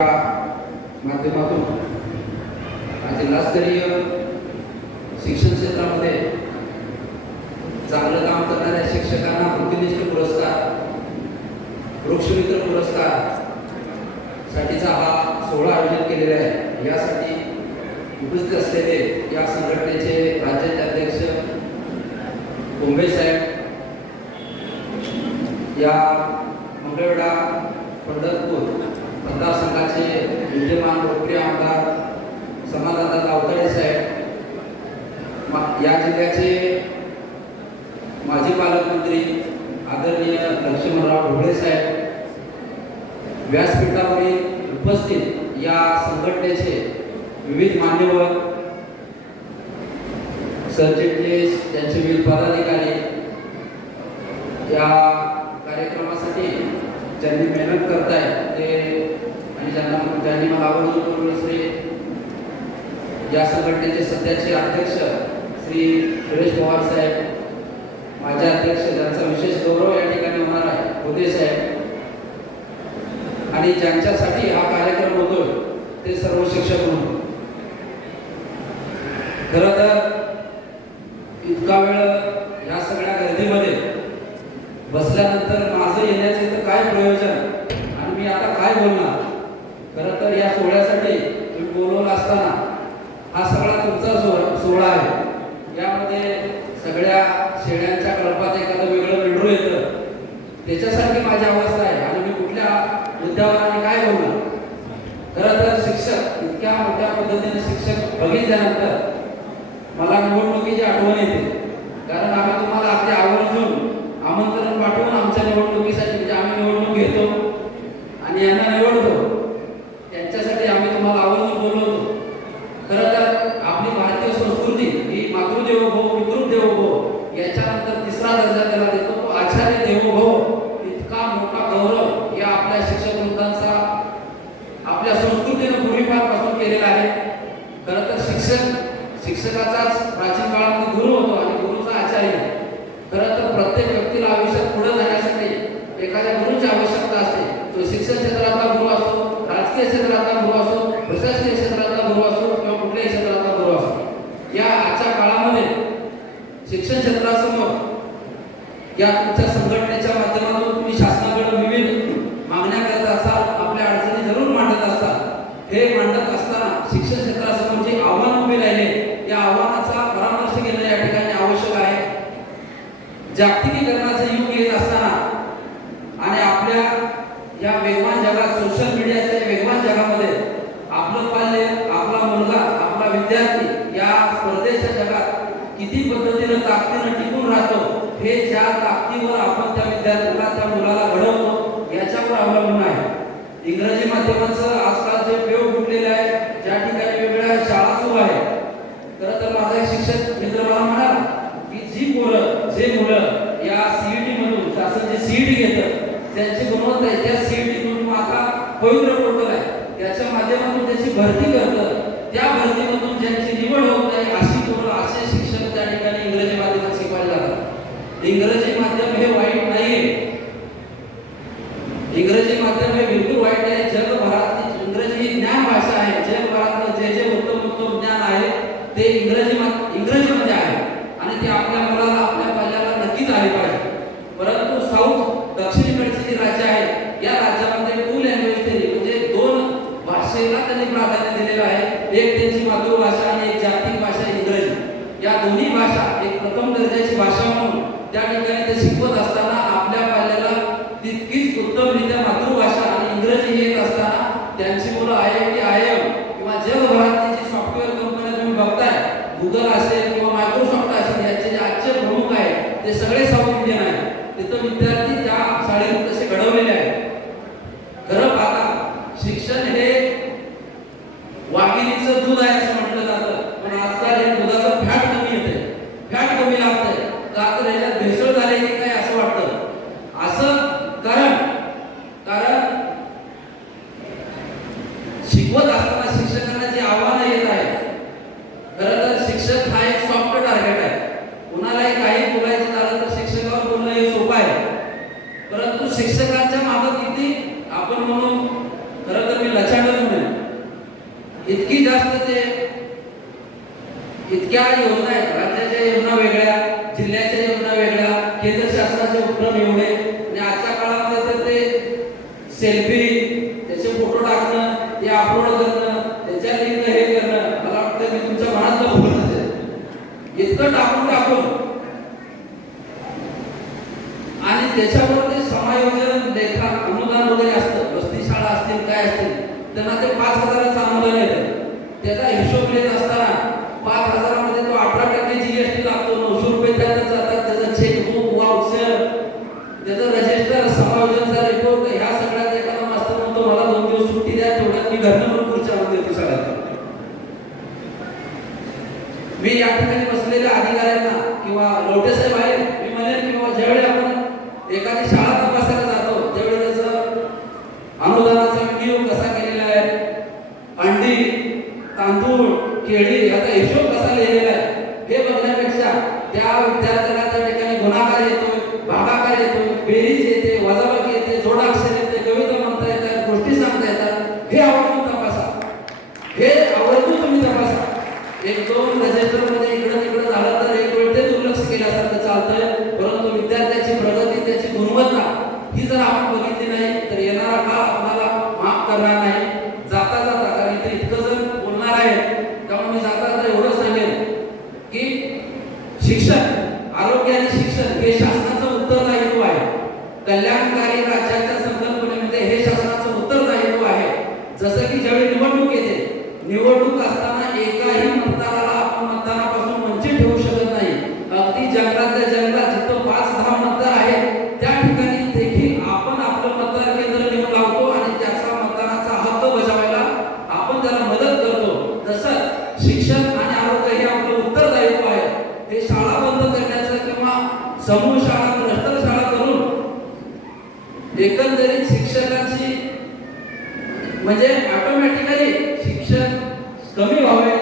माध्यमातून जिल्हास्तरीय शिक्षण क्षेत्रामध्ये चांगलं काम करणाऱ्या शिक्षकांना वृत्तिनिष्ठ पुरस्कार वृक्षमित्र पुरस्कार साठीचा हा सोहळा आयोजित केलेला आहे. यासाठी उपस्थित असलेले या संघटनेचे राज्याचे अध्यक्ष कोंबे साहेब या मंगळवेढा पंढरपूर मतदारसंघाचे विद्यमान लोकप्रिय आमदार समाधानदादा गावतडे साहेब या जिल्ह्याचे माजी पालकमंत्री आदरणीय लक्ष्मणराव ढोळे साहेब व्यासपीठावरील उपस्थित या संघटनेचे विविध मान्यवर सरचिटणीस त्यांचे विविध पदाधिकारी या कार्यक्रमासाठी ज्यांनी मेहनत करताय ते आणि ज्यांना ज्यांनी मला आवडून करून श्री या संघटनेचे सध्याचे अध्यक्ष श्री सुरेश पवार साहेब माझे अध्यक्ष ज्यांचा विशेष गौरव या ठिकाणी होणार आहे मोदी साहेब. आणि ज्यांच्यासाठी हा कार्यक्रम होतोय ते सर्व शिक्षक म्हणून. खरं तर इतका वेळ या सगळ्या गर्दीमध्ये बसल्यानंतर माझं येण्याचे तर काय प्रयोजन? आणि मी आता काय बोलणार? खरं तर या सोहळ्यासाठी तुम्ही बोलवलं असताना हा सगळा तुमचा सोहळा सोहळा आहे. यामध्ये सगळ्या शेळ्यांच्या कल्पात एखादं वेगळं मेंढरू येतं. त्याच्यासारखी माझी अवस्था आहे. आणि मी कुठल्या मुद्द्यावर आणि काय बोलणार खरं तर शिक्षक इतक्या मोठ्या पद्धतीने शिक्षक बघितल्यानंतर शिक्षकाचाच प्राचीन काळामध्ये गुरु होतो आणि गुरुचा आचार्य. खरं तर प्रत्येक व्यक्तीला आयुष्यात पुढे जाण्यासाठी एखाद्या गुरुची आवश्यकता असते. तो शिक्षण क्षेत्रातला गुरु असो राजकीय क्षेत्रातला गुरु असो प्रशासकीय क्षेत्रातला गुरु असो किंवा कुठल्याही क्षेत्रातला गुरु असो. या आजच्या काळामध्ये शिक्षण क्षेत्रासमोर या तुमच्या संघटनेच्या माध्यमातून तुम्ही शासनाकडे विविध मागण्या करत असाल आपल्या अडचणी जरूर मांडत असाल. हे मांडत असताना शिक्षण क्षेत्रासमोर जे आव्हान उभे राहिले जागतिकीकरणाचं युग येत असताना आणि आपल्या या वेगवान जगात सोशल मीडियाच्या वेगवान जगामध्ये आपलं पाल्य आपला मुलगा आपला विद्यार्थी या स्पर्धेच्या जगात किती पद्धतीनं ताकदीनं टिकून राहतो हे ज्या ताकदीवर आपण त्या विद्यार्थ्याला त्या मुलाला घडवतो याच्यावर अवलंबून आहे. इंग्रजी माध्यमाचं आजकाल जे पेव फुटलेले आहे ज्या ठिकाणी वेगवेगळ्या शाळा सुरू आहेत खरं तर माझा एक शिक्षक मित्र मला म्हणाला की जी पोरं जे मुलं या सीईटी मधून सीड घेतं. त्यांची गुणवत्ता आहे. त्या सीड घेऊन आता पवित्र पोर्टल आहे. त्याच्या माध्यमातून त्याची भरती करतं त्या भरतीमधून ज्यांची निवड होत आहे अशी पोरं असे शिक्षण त्या ठिकाणी इंग्रजी माध्यमात शिकवायला जातात इंग्रजी माध्यम हे वाईट नाहीये. इंग्रजी माध्यम हे बिलकुल वाईट नाही. जगभरात इंग्रजी ही ज्ञान भाषा आहे. जगभरातलं जे जे उत्तम उत्तम ज्ञान आहे ते इंग्रजी इंग्रजी इंग्रजीमध्ये आहे आणि ते आपल्या मुलाला आपल्या पाल्याला नक्कीच आले पाहिजे परंतु साऊथ दक्षिणेकडची जी राज्य आहे या राज्यामध्ये टू लँग्वेज थेरी म्हणजे दोन भाषेला त्यांनी प्राधान्य दिलेलं आहे एक त्यांची मातृभाषा आणि एक जागतिक भाषा इंग्रजी. या दोन्ही भाषा एक प्रथम दर्जाची भाषा म्हणून त्या ठिकाणी ते शिकवत असताना आपल्या पाल्याला तितकीच उत्तमरित्या मातृभाषा आणि इंग्रजी येत असताना त्यांची मुलं I I T I M किंवा जगभरातली जी सॉफ्टवेअर कंपन्या तुम्ही बघताय गुगल असेल किंवा मायक्रोसॉफ्ट असेल याचे जे आजचे प्रमुख आहेत ते सगळे केंद्र शासनाचे उपक्रम एवढे. आणि आजच्या काळामध्ये तर ते सेल्फी त्याचे फोटो टाकणं ते अपलोड करणं त्याच्या लिंक हे करणं मला वाटतं मी तुमच्या मनात इतकं टाकून टाकून. आणि त्याच्यावर ते समायोजन लेखा अनुदान वगैरे असतं. वस्ती शाळा असतील काय असतील त्यांना ते पाच हजाराचं अनुदान येतं. त्याचा हिशोब लिहित असताना पाच हजार घरनं भरपूरच्या मी या ठिकाणी बसलेल्या अधिकाऱ्यांना किंवा लोटे साहेब आहे मी म्हणेन किंवा ज्यावेळी आपण एखादी शाळा तपासायला जातो त्यावेळी त्याचं अनुदानाचा नियम कसा केलेला आहे? अंडी तांदूळ केळी याचा हिशोब कसा लिहिलेला आहे? ¿Qué? Ahora tú también la pasa. Entonces, समूह शाळा प्रश्न शाळा करून एकंदरीत शिक्षकांची म्हणजे ऑटोमॅटिकली शिक्षण कमी व्हावे.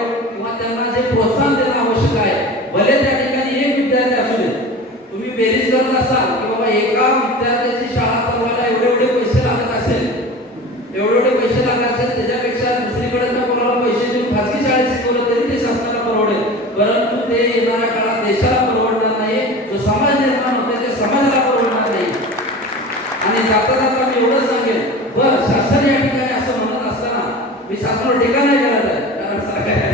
एवढंच सांगेन बरं शासन या ठिकाणी असं म्हणत असताना मी शासनावर टीका नाही करत कारण सरकार या